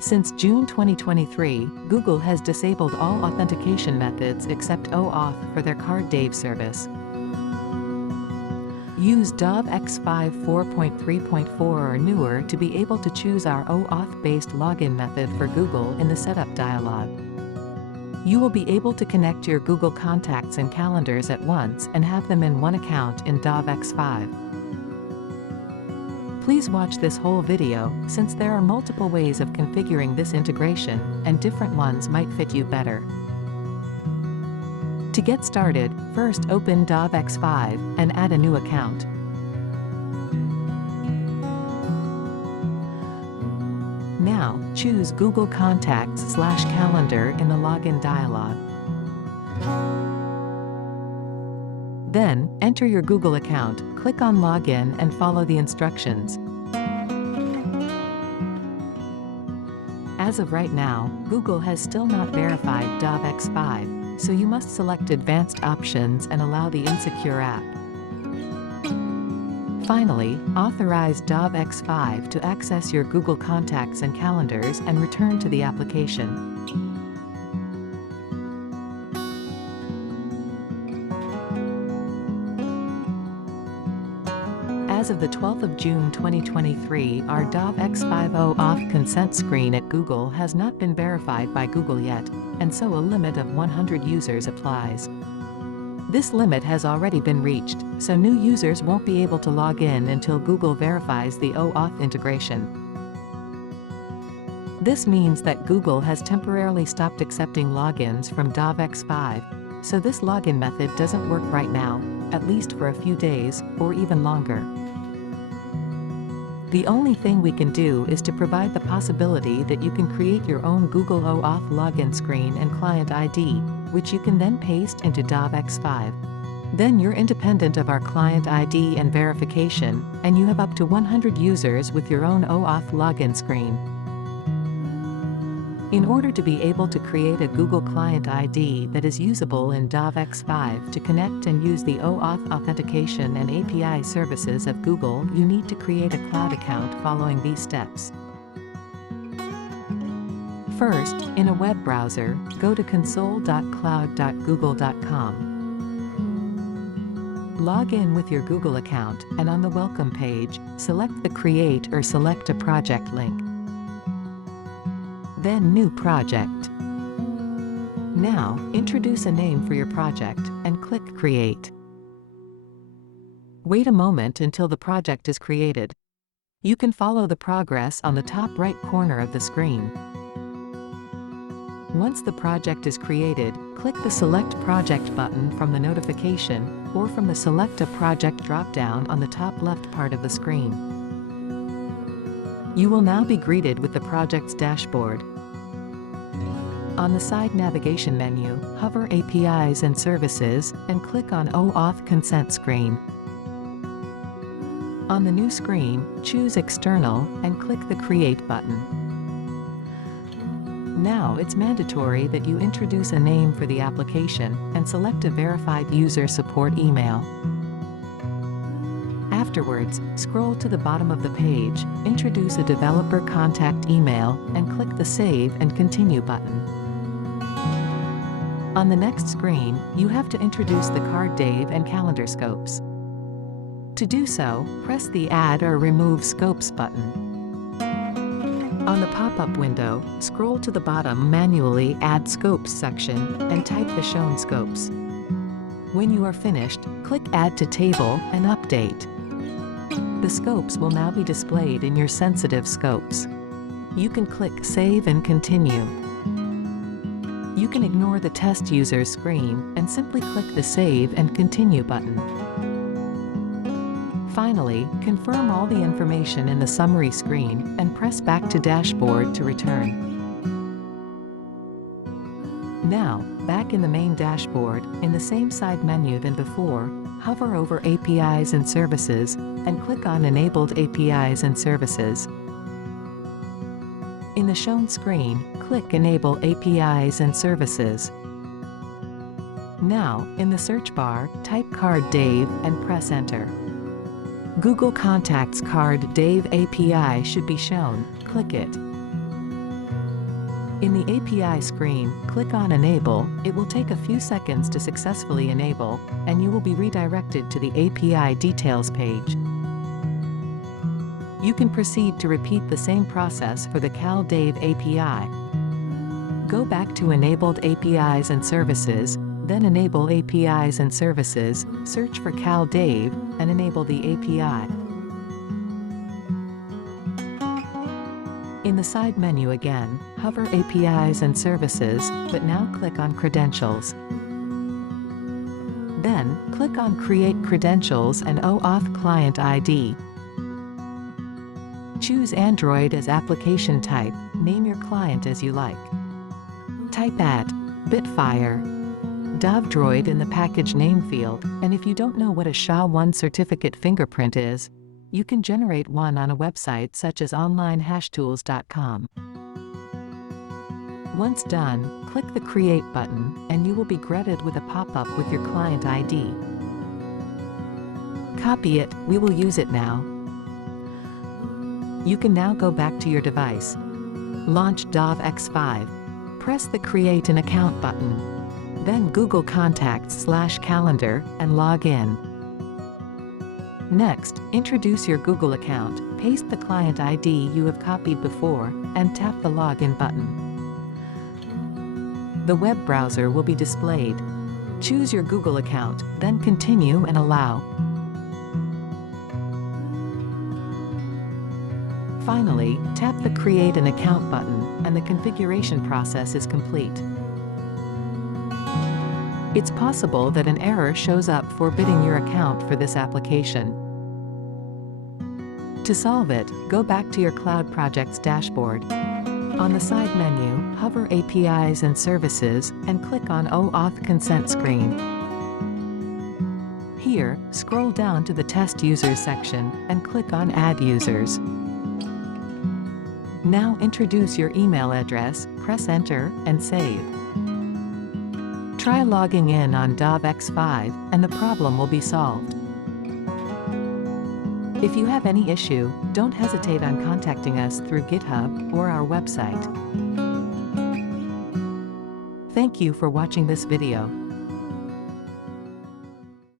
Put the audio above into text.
Since June 2023, Google has disabled all authentication methods except OAuth for their CardDAV service. Use DAVx5 4.3.4 or newer to be able to choose our OAuth-based login method for Google in the Setup dialog. You will be able to connect your Google contacts and calendars at once and have them in one account in DAVx5. Please watch this whole video, since there are multiple ways of configuring this integration, and different ones might fit you better. To get started, first open DAVx5 and add a new account. Now, choose Google Contacts/Calendar in the Login dialog. Then, enter your Google account, click on Login and follow the instructions. As of right now, Google has still not verified DAVx5, so you must select Advanced Options and allow the Insecure app. Finally, authorize DAVx5 to access your Google Contacts and Calendars and return to the application. As of the 12th of June 2023, our DAVx5 OAuth consent screen at Google has not been verified by Google yet, and so a limit of 100 users applies. This limit has already been reached, so new users won't be able to log in until Google verifies the OAuth integration. This means that Google has temporarily stopped accepting logins from DAVx5, so this login method doesn't work right now, at least for a few days, or even longer. The only thing we can do is to provide the possibility that you can create your own Google OAuth login screen and client ID, which you can then paste into DAVx5. Then you're independent of our client ID and verification, and you have up to 100 users with your own OAuth login screen. In order to be able to create a Google Client ID that is usable in DAVx5 to connect and use the OAuth authentication and API services of Google, you need to create a cloud account following these steps. First, in a web browser, go to console.cloud.google.com. Log in with your Google account, and on the Welcome page, select the Create or Select a Project link. Then New Project. Now, introduce a name for your project, and click Create. Wait a moment until the project is created. You can follow the progress on the top right corner of the screen. Once the project is created, click the Select Project button from the notification, or from the Select a Project drop-down on the top left part of the screen. You will now be greeted with the project's dashboard. On the side navigation menu, hover APIs and Services, and click on OAuth Consent Screen. On the new screen, choose External, and click the Create button. Now it's mandatory that you introduce a name for the application, and select a verified user support email. Afterwards, scroll to the bottom of the page, introduce a developer contact email, and click the Save and Continue button. On the next screen, you have to introduce the CardDAV and calendar scopes. To do so, press the Add or Remove Scopes button. On the pop-up window, scroll to the bottom, manually Add Scopes section, and type the shown scopes. When you are finished, click Add to Table and Update. The scopes will now be displayed in your sensitive scopes. You can click Save and Continue. You can ignore the test user screen and simply click the Save and Continue button. Finally, confirm all the information in the summary screen and press back to Dashboard to return. Now, back in the main dashboard, in the same side menu than before, hover over APIs and Services, and click on Enabled APIs and Services. In the shown screen, click Enable APIs and Services. Now, in the search bar, type CardDAV and press Enter. Google Contacts CardDAV API should be shown. Click it. In the API screen, click on Enable. It will take a few seconds to successfully enable, and you will be redirected to the API details page. You can proceed to repeat the same process for the CalDAV API. Go back to Enabled APIs and Services, then Enable APIs and Services, search for CalDAV, and enable the API. In the side menu again, hover APIs and Services, but now click on Credentials. Then, click on Create Credentials and OAuth Client ID. Choose Android as application type, name your client as you like. Type @Bitfire DAVdroid in the package name field, and if you don't know what a SHA-1 certificate fingerprint is, you can generate one on a website such as onlinehashtools.com. Once done, click the Create button, and you will be greeted with a pop-up with your client ID. Copy it, we will use it now. You can now go back to your device. Launch DAVx5. Press the Create an Account button. Then Google Contacts/Calendar, and log in. Next, introduce your Google account, paste the client ID you have copied before, and tap the Login button. The web browser will be displayed. Choose your Google account, then Continue and Allow. Finally, tap the Create an Account button, and the configuration process is complete. It's possible that an error shows up forbidding your account for this application. To solve it, go back to your Cloud Projects dashboard. On the side menu, hover APIs and Services, and click on OAuth Consent screen. Here, scroll down to the Test Users section, and click on Add Users. Now introduce your email address, press Enter, and save. Try logging in on DAVx5, and the problem will be solved. If you have any issue, don't hesitate on contacting us through GitHub or our website. Thank you for watching this video.